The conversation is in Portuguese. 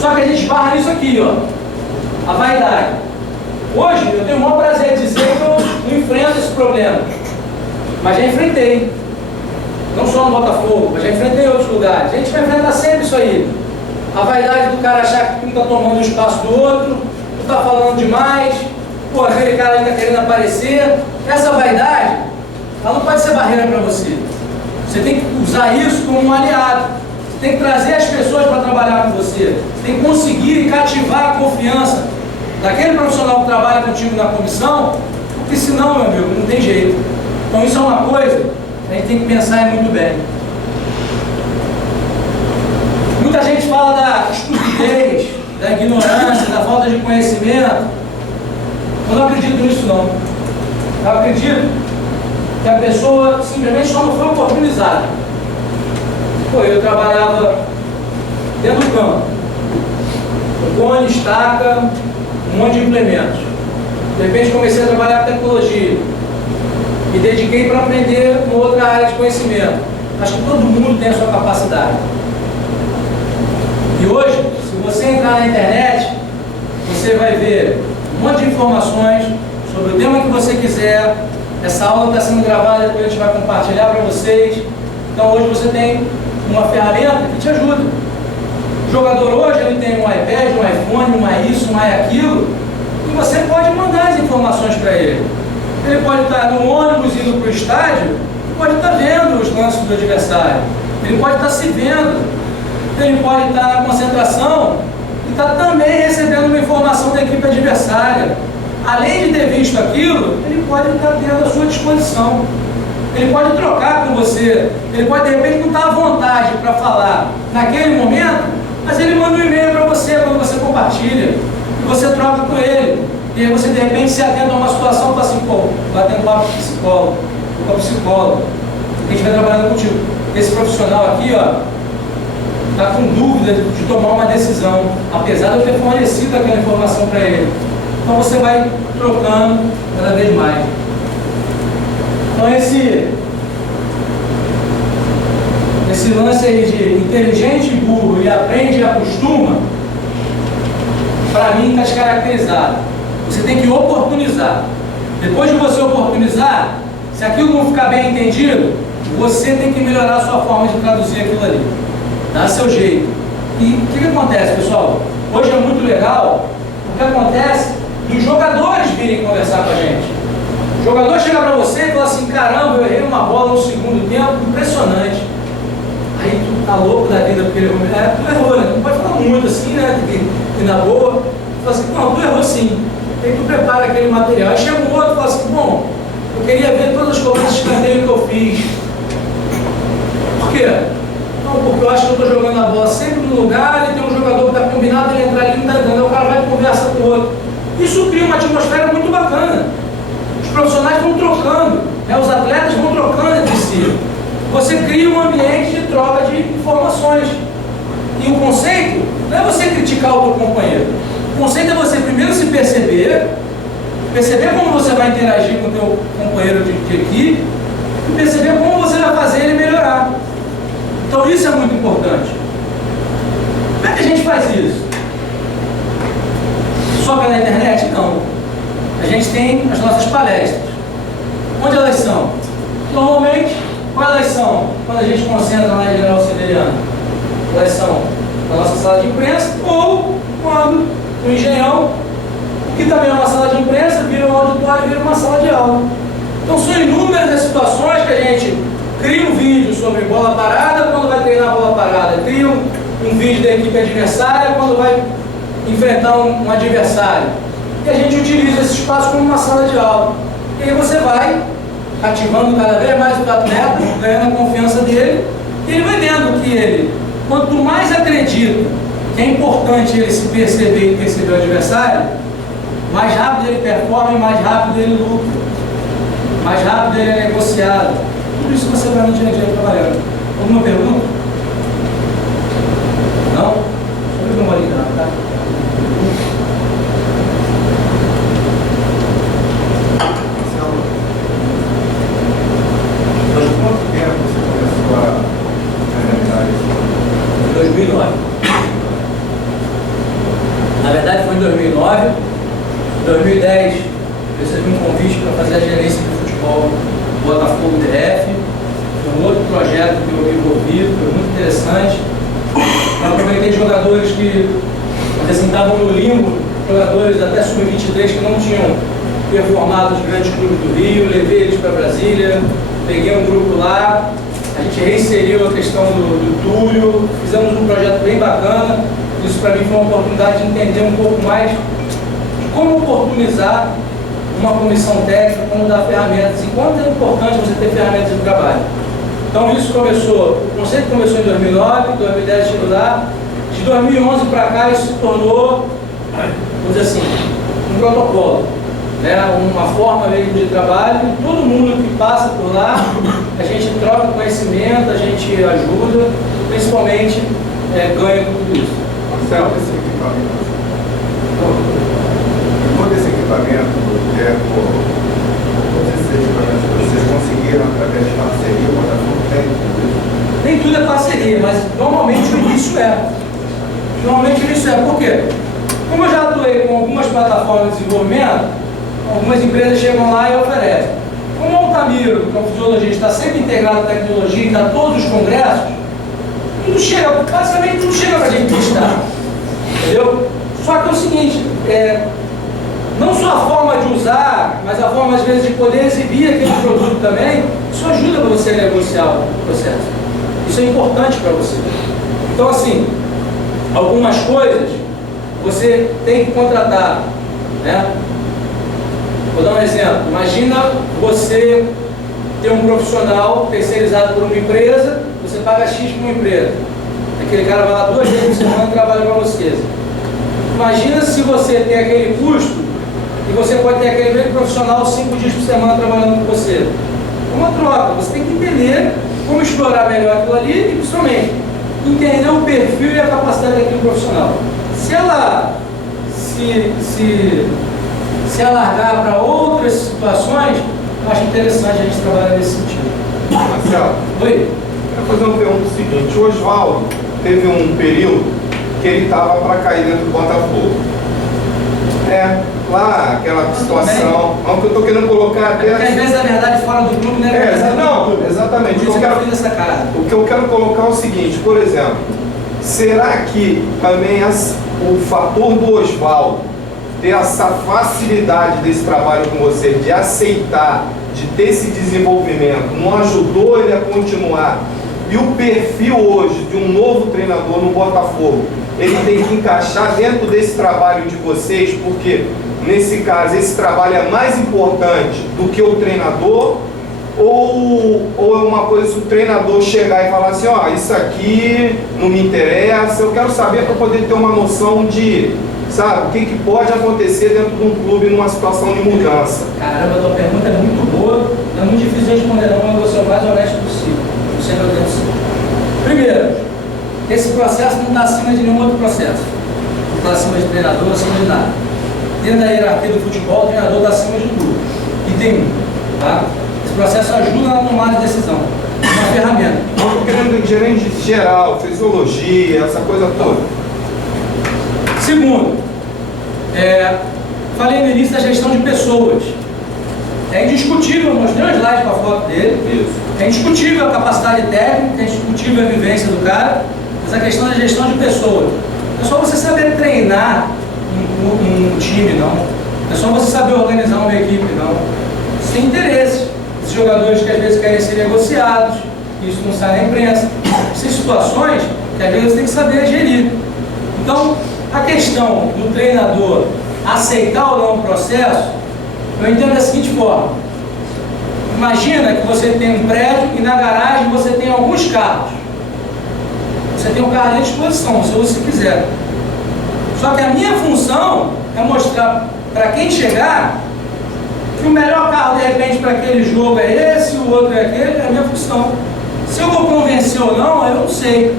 Só que a gente esbarra nisso aqui, ó, a vaidade. Hoje eu tenho o maior prazer de dizer que eu não enfrento esse problema, mas já enfrentei. Não só no Botafogo, mas já enfrentei em outros lugares. A gente vai enfrentar sempre isso aí. A vaidade do cara achar que um está tomando o espaço do outro, um está falando demais, pô, aquele cara ainda querendo aparecer. Essa vaidade, ela não pode ser barreira para você. Você tem que usar isso como um aliado. Você tem que trazer as pessoas para trabalhar com você. Você tem que conseguir cativar a confiança daquele profissional que trabalha contigo na comissão, porque senão, meu amigo, não tem jeito. Então isso é uma coisa que a gente tem que pensar muito bem. Muita gente fala da estupidez, da ignorância, da falta de conhecimento. Eu não acredito nisso não. Eu acredito que a pessoa simplesmente só não foi oportunizada. Pô, eu trabalhava dentro do campo, cone, estaca, um monte de implementos. De repente comecei a trabalhar com tecnologia. Me dediquei para aprender uma outra área de conhecimento. Acho que todo mundo tem a sua capacidade. E hoje, se você entrar na internet, você vai ver um monte de informações sobre o tema que você quiser. Essa aula está sendo gravada, depois a gente vai compartilhar para vocês. Então hoje você tem uma ferramenta que te ajuda. O jogador hoje ele tem um iPad, um iPhone, isso, aquilo, e você pode mandar as informações para ele. Ele pode estar no ônibus indo para o estádio, e pode estar vendo os lances do adversário. Ele pode estar se vendo. Ele pode estar na concentração e estar também recebendo uma informação da equipe adversária. Além de ter visto aquilo, ele pode estar tendo à sua disposição. Ele pode trocar com você. Ele pode, de repente, não estar à vontade para falar naquele momento, mas ele manda um e-mail para você quando você compartilha. E você troca com ele. E aí você, de repente, se atenta a uma situação e fala assim, pô, vai ter um papo com psicólogo, com a psicóloga, a gente vai trabalhando contigo. Esse profissional aqui, ó, está com dúvida de tomar uma decisão, apesar de eu ter fornecido aquela informação para ele. Então você vai trocando cada vez mais. Então esse lance aí de inteligente e burro e aprende e acostuma, para mim está descaracterizado. Você tem que oportunizar. Depois de você oportunizar, se aquilo não ficar bem entendido, você tem que melhorar a sua forma de traduzir aquilo ali. Dá seu jeito. E o que acontece, pessoal? Hoje é muito legal o que acontece dos jogadores virem conversar com a gente. O jogador chega para você e fala assim, caramba, eu errei uma bola no segundo tempo, impressionante. Aí tu tá louco da vida porque ele errou. Tu errou, né? Não pode falar muito assim, né? Que na boa. Tu fala assim, não, tu errou sim. Aí tu prepara aquele material. Aí chega um outro e fala assim, bom, eu queria ver todas as cobranças de escanteio que eu fiz. Por quê? Não, porque eu acho que eu estou jogando a bola sempre no lugar e tem um jogador que está combinado, ele entra ali e não está entrando, o cara vai e conversa com o outro. Isso cria uma atmosfera muito bacana. Os profissionais vão trocando, né? Os atletas vão trocando entre si. Você cria um ambiente de troca de informações. E o conceito não é você criticar o teu companheiro. O conceito é você primeiro se perceber como você vai interagir com o teu companheiro de equipe e perceber como você vai fazer ele melhorar. Então isso é muito importante. Como é que a gente faz isso? Só pela internet? Não. A gente tem as nossas palestras. Onde elas são? Normalmente, quando elas são? Quando a gente concentra na General Severiano. Elas são na nossa sala de imprensa ou quando no Engenhão, que também é uma sala de imprensa, vira um auditório, vira uma sala de aula. Então são inúmeras as situações que a gente cria um vídeo sobre bola parada quando vai treinar a bola parada, cria um vídeo da equipe adversária quando vai enfrentar um adversário. E a gente utiliza esse espaço como uma sala de aula. E aí você vai ativando cada vez mais o atleta, ganhando a confiança dele, e ele vai vendo que ele, quanto mais acredita que é importante ele se perceber e perceber o adversário, mais rápido ele performa e mais rápido ele luta, mais rápido ele é negociado. Tudo isso você vai no dia a dia trabalhando. Alguma pergunta? Não? Só me dá uma olhada, tá? Quanto tempo você começou a realizar isso? 2009. em 2009. Em 2010, recebi um convite para fazer a gerência de futebol do Botafogo DF. Foi um outro projeto que eu me envolvi, foi muito interessante. Eu aproveitei jogadores que assim, estavam no limbo, jogadores até sub-23 que não tinham performado nos grandes clubes do Rio, levei eles para Brasília, peguei um grupo lá, a gente reinseriu a questão do Túlio, fizemos um projeto bem bacana. Isso para mim foi uma oportunidade de entender um pouco mais de como oportunizar uma comissão técnica, como dar ferramentas, e quanto é importante você ter ferramentas de trabalho. Então isso começou, o conceito começou em 2009, 2010 chegou lá, de 2011 para cá isso se tornou, vamos dizer assim, um protocolo, né? Uma forma mesmo de trabalho, e todo mundo que passa por lá, a gente troca conhecimento, a gente ajuda, principalmente ganha com tudo isso. Marcelo, esse equipamento, todo esse equipamento, todos esses equipamentos que vocês conseguiram através de parceria, o Botafogo tem tudo isso? Nem tudo é parceria, mas normalmente o início é. Normalmente o início é. Por quê? Como eu já atuei com algumas plataformas de desenvolvimento, algumas empresas chegam lá e oferecem. Como o Altamiro, que é um fisiologista, está sempre integrado à tecnologia e está em todos os congressos, tudo chega, basicamente tudo chega para a gente testar. Entendeu? Só que é o seguinte, não só a forma de usar, mas a forma às vezes de poder exibir aquele produto também, isso ajuda você a negociar o processo. Isso é importante para você. Então assim, algumas coisas você tem que contratar, né? Vou dar um exemplo. Imagina você ter um profissional terceirizado por uma empresa, você paga X para uma empresa. Aquele cara vai lá 2 vezes por semana e trabalha para vocês. Imagina se você tem aquele custo e você pode ter aquele mesmo profissional 5 dias por semana trabalhando com você. É uma troca. Você tem que entender como explorar melhor aquilo ali e, principalmente, entender o perfil e a capacidade daquele profissional. Se ela se alargar para outras situações, eu acho interessante a gente trabalhar nesse sentido. Marcelo, Oi? eu vou fazer uma pergunta seguinte. O Oswaldo teve um período que ele estava para cair dentro do Botafogo. Lá, aquela situação, que eu estou querendo colocar até... Porque às vezes, na verdade, fora do clube, né? Não, exatamente. Por isso que eu fiz essa cara. O que eu quero colocar é o seguinte, por exemplo, será que também o fator do Oswaldo ter essa facilidade desse trabalho com você, de aceitar, de ter esse desenvolvimento, não ajudou ele a continuar? E o perfil hoje de um novo treinador no Botafogo, ele tem que encaixar dentro desse trabalho de vocês, porque nesse caso esse trabalho é mais importante do que o treinador, ou é uma coisa se o treinador chegar e falar assim, ó, isso aqui não me interessa, eu quero saber para poder ter uma noção de, sabe, o que pode acontecer dentro de um clube numa situação de mudança. Caramba, a tua pergunta é muito boa, é muito difícil de responder, não, mas eu vou ser o mais honesto possível. Não sei o que eu tenho. Primeiro, esse processo não está acima de nenhum outro processo. Não está acima de treinador, acima de nada. Dentro da hierarquia do futebol, o treinador está acima de tudo. E tem tá? Esse processo ajuda na tomada de decisão. É uma ferramenta. Eu estou querendo gerente geral, fisiologia, essa coisa toda. Segundo, falei no início da gestão de pessoas. É indiscutível, eu mostrei um slide com a foto dele. Isso. É indiscutível a capacidade técnica, é indiscutível a vivência do cara, mas a questão da gestão de pessoas. Não é só você saber treinar um time, não. Não é só você saber organizar uma equipe, não. Você tem interesse. Esses jogadores que às vezes querem ser negociados, isso não sai na imprensa. Essas situações que às vezes você tem que saber gerir. Então, a questão do treinador aceitar ou não o processo, eu entendo da seguinte forma. Imagina que você tem um prédio e na garagem você tem alguns carros. Você tem um carro à disposição, se você quiser. Só que a minha função é mostrar para quem chegar que o melhor carro de repente para aquele jogo é esse, o outro é aquele, é a minha função. Se eu vou convencer ou não, eu não sei.